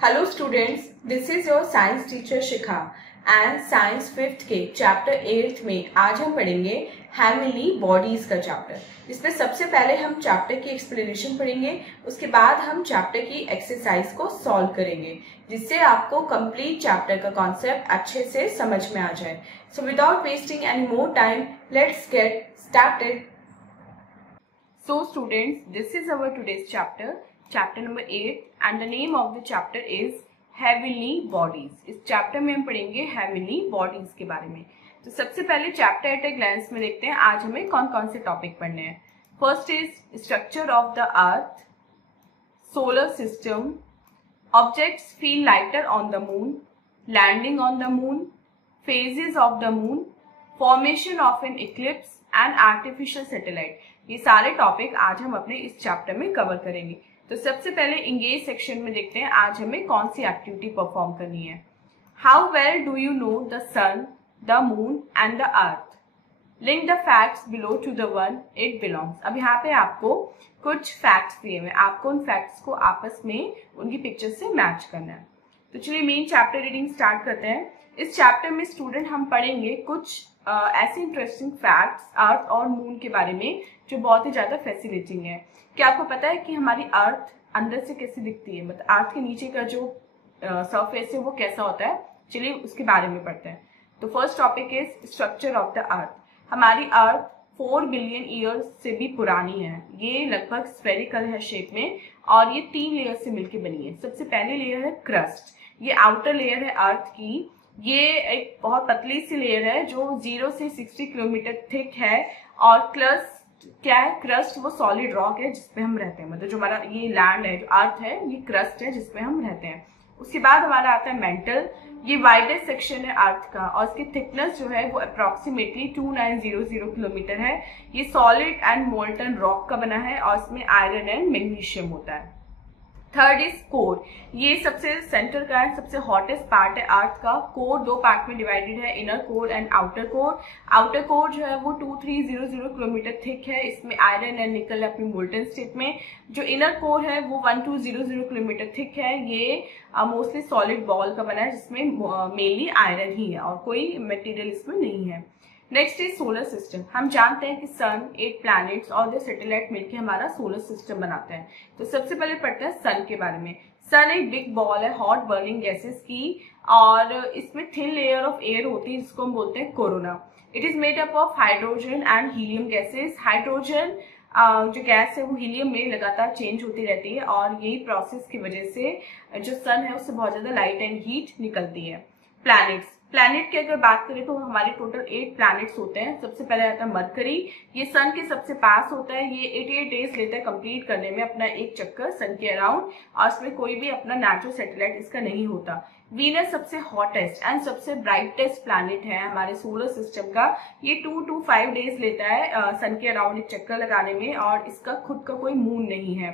Hello students, this is your science teacher Shikha and science 5th के chapter 8 में आज हम पढ़ेंगे हेवनली बॉडीज का चैप्टर। इसमें सबसे पहले हम चैप्टर की एक्सप्लेनेशन पढ़ेंगे, उसके बाद हम चैप्टर की एक्सरसाइज को सॉल्व करेंगे जिससे आपको कंप्लीट चैप्टर का कॉन्सेप्ट अच्छे से समझ में आ जाए। So without wasting any more time, let's get started. So students, this is our today's chapter number 8 and the name of the chapter is heavenly bodies. इस चैप्टर में हम पढ़ेंगे हेवनली बॉडीज के बारे में। तो सबसे पहले चैप्टर एट ए ग्लैंस में देखते हैं आज हमें कौन कौन से टॉपिक पढ़ने हैं। First is structure of the earth, solar system, objects feel lighter on the moon, landing on the moon, phases of the moon, formation of an eclipse and artificial satellite. ये सारे टॉपिक आज हम अपने इस chapter में cover करेंगे। तो सबसे पहले इंगेज सेक्शन में देखते हैं आज हमें कौन सी एक्टिविटी परफॉर्म करनी है। How well do you know the sun, the moon and the earth? Link the facts below to the one it belongs. अब यहाँ पे आपको कुछ फैक्ट्स दिए हुए, आपको उन फैक्ट्स को आपस में उनकी पिक्चर से मैच करना है। तो चलिए मेन चैप्टर रीडिंग स्टार्ट करते हैं। इस चैप्टर में स्टूडेंट हम पढ़ेंगे कुछ ऐसे इंटरेस्टिंग फैक्ट्स अर्थ और मून के बारे में जो बहुत ही ज्यादा फैसिनेटिंग है। क्या आपको पता है कि हमारी अर्थ अंदर से कैसी दिखती है, मतलब अर्थ के नीचे का जो सरफेस है वो कैसा होता है? चलिए उसके बारे में पढ़ते हैं। तो first topic is structure of the अर्थ। हमारी अर्थ 4 बिलियन ईयर्स से भी पुरानी है। ये लगभग स्फेरिकल है शेप में और ये 3 लेयर से मिलकर बनी है। सबसे पहली लेयर है क्रस्ट, ये आउटर लेयर है अर्थ की। ये एक बहुत पतली सी लेयर है जो 0 से 60 किलोमीटर थिक है। और क्रस्ट क्या है? क्रस्ट वो सॉलिड रॉक है जिसपे हम रहते हैं, मतलब जो हमारा ये लैंड है, जो अर्थ है, ये क्रस्ट है जिसपे हम रहते हैं। उसके बाद हमारा आता है मेंटल। ये वाइडेस्ट सेक्शन है अर्थ का और इसकी थिकनेस जो है वो अप्रोक्सीमेटली 2900 किलोमीटर है। ये सॉलिड एंड मोल्टन रॉक का बना है और इसमें आयरन एंड मैग्नीशियम होता है। Third is core. ये सबसे सेंटर का है, सबसे हॉटेस्ट पार्ट है अर्थ का। कोर 2 पार्ट में डिवाइडेड है, inner core and outer core. Outer core जो है वो 2300 किलोमीटर थिक है, इसमें आयरन एंड निकल है अपनी मोल्टन स्टेट में। जो इनर कोर है वो 1200 किलोमीटर थिक है। ये मोस्टली सॉलिड बॉल का बना है जिसमें मेनली आयरन ही है और कोई मटेरियल इसमें नहीं है। Next is solar system. हम जानते हैं कि सन, 8 प्लैनेट्स और 2 सैटेलाइट मिलकर हमारा सोलर सिस्टम बनाते हैं। तो सबसे पहले पढ़ते हैं सन के बारे में। सन एक बिग बॉल है हॉट बर्निंग गैसेस की और इसमें थिन लेयर ऑफ एयर होती है जिसको हम बोलते हैं corona. It is made up of hydrogen and helium gases. Hydrogen जो गैस है वो हीलियम में लगातार चेंज होती रहती है और यही प्रोसेस की वजह से जो सन है उससे बहुत ज्यादा लाइट एंड हीट निकलती है। प्लैनेट की अगर बात करें तो हमारे टोटल 8 प्लैनेट्स होते हैं। सबसे पहले आता है मरकरी। ये सन के सबसे पास होता है। ये 88 डेज लेता है कंप्लीट करने में अपना एक चक्कर सन के अराउंड और इसमें कोई भी अपना नेचुरल सैटेलाइट इसका नहीं होता। वीनस सबसे हॉटेस्ट एंड सबसे ब्राइटेस्ट प्लैनेट है हमारे सोलर सिस्टम का। ये 2 to 5 डेज लेता है सन के अराउंड एक चक्कर लगाने में और इसका खुद का कोई मून नहीं है।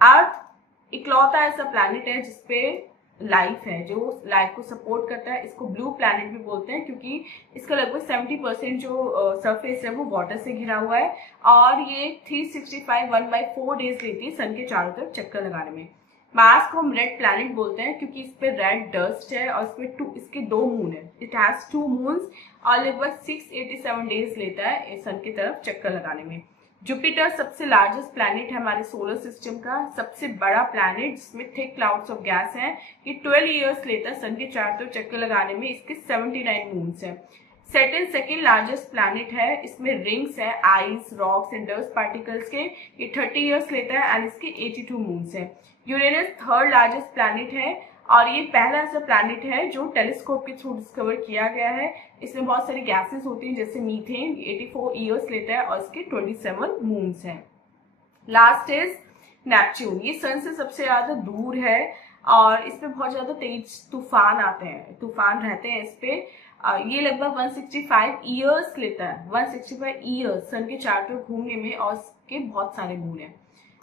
अर्थ इकलौता ऐसा प्लैनेट है जिसपे लाइफ है, जो लाइफ को सपोर्ट करता है। इसको ब्लू प्लैनेट भी बोलते हैं क्योंकि इसका लगभग 70% जो सरफेस है वो वाटर से घिरा हुआ है और ये 365 1/4 डेज लेती है सन के चारों तरफ चक्कर लगाने में। मार्स को हम रेड प्लैनेट बोलते हैं क्योंकि इस पे रेड डस्ट है और इसके 2 मून है। इट हैज 2 मून्स और लगभग 687 डेज लेता है सन की तरफ चक्कर लगाने में। जुपिटर सबसे लार्जेस्ट प्लैनेट है हमारे सोलर सिस्टम का, सबसे बड़ा प्लैनेट जिसमें थिक क्लाउड्स ऑफ गैस हैं। ये 12 इयर्स लेता है सन के चारों तरफ चक्कर लगाने में। इसके 79 मून्स हैं। सैटर्न सेकेंड लार्जेस्ट प्लैनेट है, इसमें रिंग्स है ice, rocks and dust particles के। ये 30 इयर्स लेता है एंड इसके 82 मून्स हैं। यूरेनस थर्ड लार्जेस्ट प्लैनेट है और ये पहला ऐसा प्लैनेट है जो टेलीस्कोप के थ्रू डिस्कवर किया गया है। इसमें बहुत सारी गैसेस होती हैं जैसे मीथेन। 84 इयर्स लेता है और इसके 27 मून्स हैं। Last is Neptune. ये सन से सबसे ज्यादा दूर है और इसमें बहुत ज्यादा तेज तूफान आते हैं, तूफान रहते हैं इस पे। ये लगभग 165 इयर्स लेता है, 165 इयर्स सन के चारों तरफ घूमने में और इसके बहुत सारे मून हैं।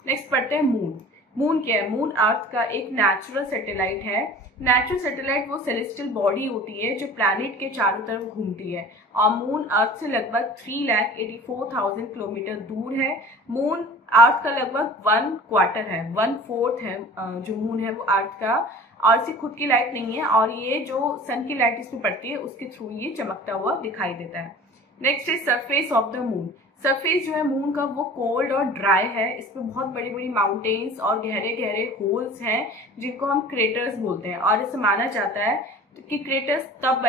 नेक्स्ट पढ़ते हैं मून। मून क्या है? मून अर्थ का एक नेचुरल सैटेलाइट है। नेचुरल सैटेलाइट वो सेलेस्टियल बॉडी होती है जो प्लैनेट के चारों तरफ घूमती है और मून अर्थ से लगभग 3,84,000 किलोमीटर दूर है। मून अर्थ का लगभग 1/4 है, 1/4 है जो मून है वो अर्थ का, और इसे खुद की लाइट नहीं है और ये जो सन की लाइट इसमें पड़ती है उसके थ्रू ये चमकता हुआ दिखाई देता है। Next is surface of the moon. Surface जो है मून का वो कोल्ड और ड्राई है। इस पे बहुत बड़ी बड़ी माउंटेन्स और गहरे गहरे होल्स हैं जिनको हम क्रेटर्स बोलते हैं, और इसे माना जाता है कि क्रेटर्स तब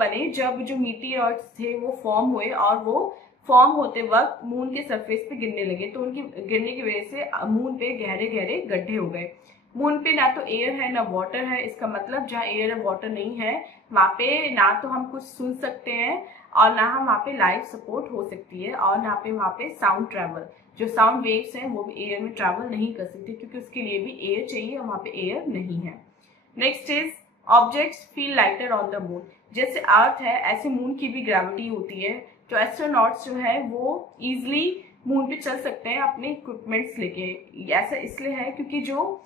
बने जब जो मीटियोर्स थे वो फॉर्म हुए और वो फॉर्म होते वक्त मून के सरफेस पे गिरने लगे, तो उनकी गिरने की वजह से मून पे गहरे गहरे गड्ढे हो गए। मून पे ना तो एयर है ना वाटर है। इसका मतलब जहाँ एयर और वाटर नहीं है वहां पे ना तो हम कुछ सुन सकते हैं और ना हम वहाँ पे लाइफ सपोर्ट हो सकती है, और ना पे वहाँ पे साउंड ट्रेवल, जो साउंड वेव्स हैं वो भी एयर में ट्रेवल नहीं कर सकती क्योंकि उसके लिए भी एयर चाहिए और वहाँ पे एयर नहीं है। Next is objects feel lighter on the moon. जैसे अर्थ है ऐसे मून की भी ग्रेविटी होती है, तो एस्ट्रोनॉट्स जो है वो इजिली मून पे चल सकते हैं अपने इक्विपमेंट्स लेके। ऐसा इसलिए है क्योंकि जो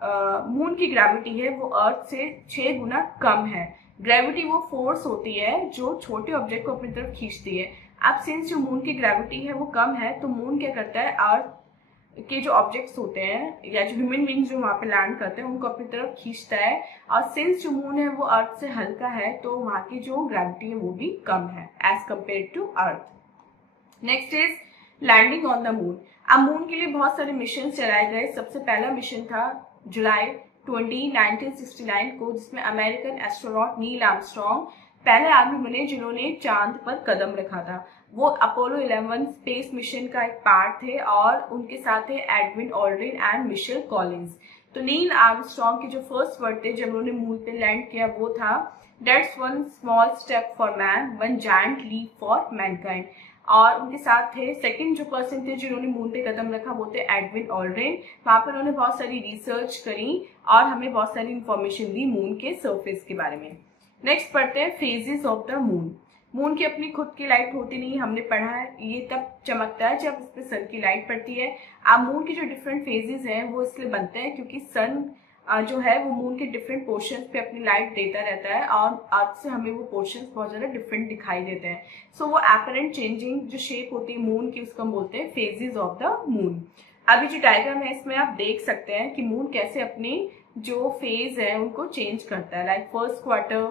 मून की ग्रेविटी है वो अर्थ से 6 गुना कम है। ग्रेविटी वो फोर्स होती है जो छोटे ऑब्जेक्ट को अपनी तरफ खींचती है। अब सिंस जो मून की ग्रेविटी है वो कम है तो मून क्या करता है, अर्थ के जो ऑब्जेक्ट्स होते हैं या जो ह्यूमन बींग्स जो वहां पे लैंड करते हैं उनको अपनी तरफ खींचता है, और सिंस जो मून है वो अर्थ से हल्का है तो वहां की जो ग्रेविटी है वो भी कम है as compare to earth. Next is landing on the moon. अब मून के लिए बहुत सारे मिशन चलाए गए। सबसे पहला मिशन था जुलाई 20, 1969 को, जिसमें अमेरिकन एस्ट्रोनॉट नील आर्मस्ट्रॉन्ग पहले आदमी बने जिन्होंने चांद पर कदम रखा था। वो अपोलो 11 स्पेस मिशन का एक पार्ट थे और उनके साथ थे Edwin Aldrin and Michael Collins. तो नील आर्मस्ट्रॉन्ग के जो फर्स्ट वर्ड थे जब उन्होंने मून पे लैंड किया वो था that's one small step for man, one giant leap for mankind. और उनके साथ थे सेकंड जो पर्सन थे जिन्होंने मून पे कदम रखा वो थे एडविन ऑल्ड्रिन। वहां पर उन्होंने बहुत सारी रिसर्च करी और हमें बहुत सारी इंफॉर्मेशन दी मून के सरफेस के बारे में। नेक्स्ट पढ़ते हैं phases of the moon. Moon की अपनी खुद की लाइट होती नहीं, हमने पढ़ा है, ये तब चमकता है जब इस पे सन की लाइट पड़ती है। अब मून के जो डिफरेंट फेजेस हैं वो इसलिए बनते हैं क्योंकि सन जो है वो मून के डिफरेंट पोर्शंस पे अपनी लाइट देता रहता है और अर्थ से हमें वो पोर्शंस बहुत ज्यादा डिफरेंट दिखाई देते हैं। सो वो एपरेंट चेंजिंग जो शेप होती है मून की उसको हम बोलते हैं फेजेस ऑफ द मून। अभी जो डायग्राम है इसमें आप देख सकते हैं कि मून कैसे अपनी जो फेज है उनको चेंज करता है, like first quarter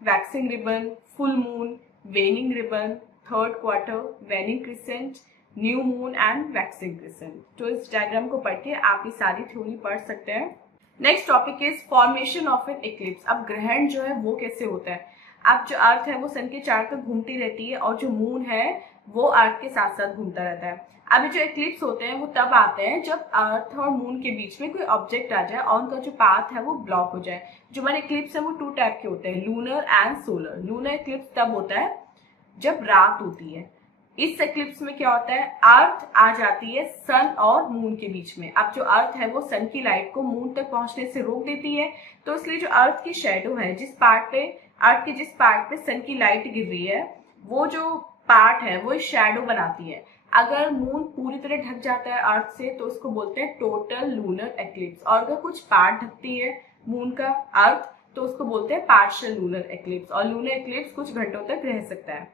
waxing ribbon, full moon, वेनिंग ribbon, third quarter वेनिंग crescent, new moon and waxing crescent. तो इस डायग्राम को पढ़ के आप ये सारी थ्योरी पढ़ सकते हैं। Next topic is formation of an eclipse. अब ग्रहण जो है वो कैसे होता है। अब जो अर्थ है वो सन के चारों तरफ घूमती रहती है और जो मून है वो अर्थ के साथ साथ घूमता रहता है। अभी जो इक्लिप्स होते हैं वो तब आते हैं जब अर्थ और मून के बीच में कोई ऑब्जेक्ट आ जाए और उनका जो पाथ है वो ब्लॉक हो जाए। जो हमारे इक्लिप्स है वो 2 टाइप के होते हैं, lunar and solar. Lunar Eclipse तब होता है जब रात होती है। इस इक्लिप्स में क्या होता है, अर्थ आ जाती है सन और मून के बीच में। अब जो अर्थ है वो सन की लाइट को मून तक पहुंचने से रोक देती है, तो इसलिए जो अर्थ की शेडो है, जिस पार्ट पे अर्थ के जिस पार्ट पे सन की लाइट गिर रही है वो जो पार्ट है वो शेडो बनाती है। अगर मून पूरी तरह ढक जाता है अर्थ से तो उसको बोलते हैं टोटल लूनर एक्लिप्स, और अगर कुछ पार्ट ढकती है मून का अर्थ तो उसको बोलते हैं पार्शियल लूनर एक्लिप्स, और लूनर एक्लिप्स कुछ घंटों तक रह सकता है।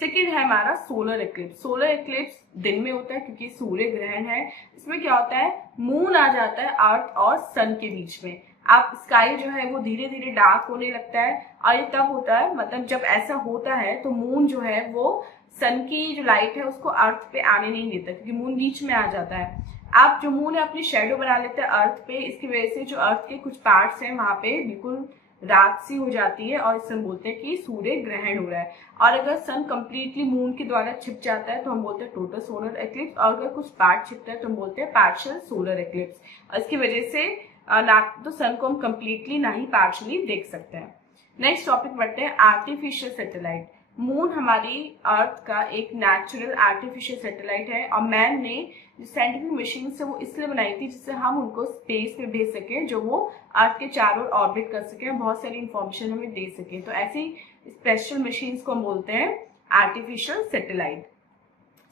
सेकेंड है हमारा सोलर एक्लिप्स। सोलर एक्लिप्स दिन में होता है क्योंकि सूर्य ग्रहण है। इसमें क्या होता है, मून आ जाता है अर्थ और सन के बीच में। अब स्काई जो है वो धीरे धीरे डार्क होने लगता है, और ये तब होता है, मतलब जब ऐसा होता है तो मून जो है वो सन की जो लाइट है उसको अर्थ पे आने नहीं देता क्योंकि मून बीच में आ जाता है। अब जो मून है अपनी शेडो बना लेता है अर्थ पे, इसकी वजह से जो अर्थ के कुछ पार्ट्स हैं वहां पे बिल्कुल रात सी हो जाती है और इससे हम बोलते हैं कि सूर्य ग्रहण हो रहा है। और अगर सन कंप्लीटली मून के द्वारा छिप जाता है तो हम बोलते हैं टोटल सोलर एक्लिप्स, और अगर कुछ पार्ट छिपता है तो हम बोलते हैं पार्शियल सोलर एक्लिप्स। और इसकी वजह से ना तो सन को हम कंप्लीटली ना ही पार्शियली देख सकते हैं। नेक्स्ट टॉपिक बढ़ते हैं आर्टिफिशियल सैटेलाइट। मून हमारी अर्थ का एक नेचुरल आर्टिफिशियल सैटेलाइट है और मैन ने जो साइंटिफिक मशीन से वो इसलिए बनाई थी जिससे हम उनको स्पेस में भेज सकें, जो वो अर्थ के चारों ओर ऑर्बिट कर सकें, बहुत सारी इंफॉर्मेशन हमें दे सकें। तो ऐसी स्पेशल मशीन्स को हम बोलते हैं आर्टिफिशियल सैटेलाइट।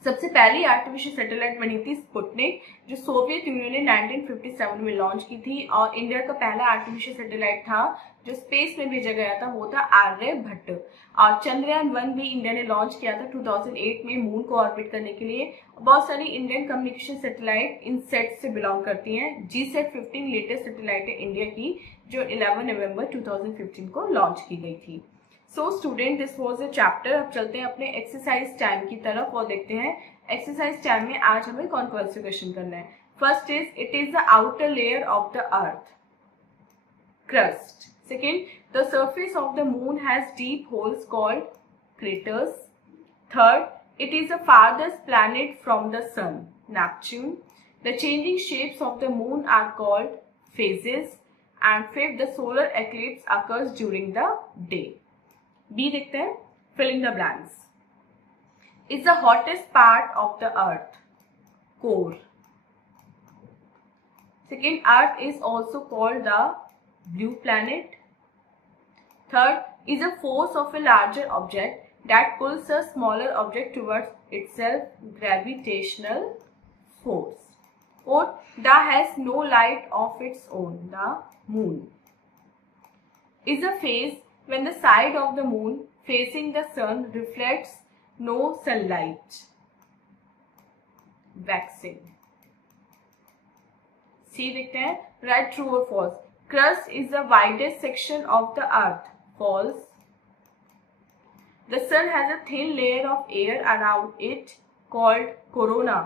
सबसे पहली आर्टिफिशियल सैटेलाइट बनी थी स्पुतनिक, जो सोवियत यूनियन ने 1957 में लॉन्च की थी। और इंडिया का पहला आर्टिफिशियल सैटेलाइट था जो स्पेस में भेजा गया था, वो था आर्यभट्ट। और चंद्रयान 1 भी इंडिया ने लॉन्च किया था 2008 में मून को ऑर्बिट करने के लिए। बहुत सारी इंडियन कम्युनिकेशन सैटेलाइट इन सेट से बिलोंग करती हैं। GSAT-15 लेटेस्ट सैटेलाइट है इंडिया की, जो 11 नवंबर 2015 को लॉन्च की गई थी। So student, this was a chapter. अब चलते हैं अपने एक्सरसाइज टाइम की तरफ और देखते हैं एक्सरसाइज टाइम में आज हमें कौन कौन से क्वेश्चन करना है। First is, it is the outer layer of the earth, crust. Second, the surface of the moon has deep holes called craters. Third, it is the farthest planet from the sun, Neptune. The changing shapes of the moon are called phases. And fifth, the solar eclipse occurs during the day. B देखते हैं, fill in the blanks. Is the hottest part of the earth, core. Second, earth is also called the blue planet. Third, is a force of a larger object that pulls a smaller object towards itself, gravitational force. Fourth, that has no light of its own, the moon. Is a phase when the side of the moon facing the sun reflects no sunlight, waxing. C देखते हैं, right, true or false. Crust is the widest section of the earth, false. The sun has a thin layer of air around it called corona,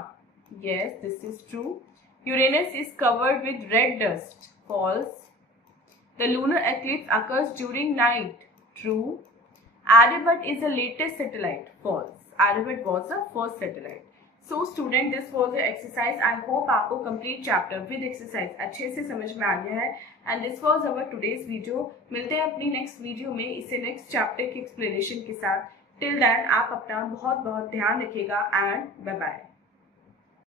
yes, this is true. Uranus is covered with red dust, false. The lunar eclipse occurs during night, true. Aryabhat is the latest satellite, false. Aryabhat was the first satellite. So student, this was the exercise. I hope आपको complete chapter with exercise अच्छे से समझ में आ गया है। And this was our today's video. मिलते हैं अपनी next video में इसे next chapter की explanation के साथ। Till then आप अपना बहुत बहुत ध्यान रखिएगा and bye bye.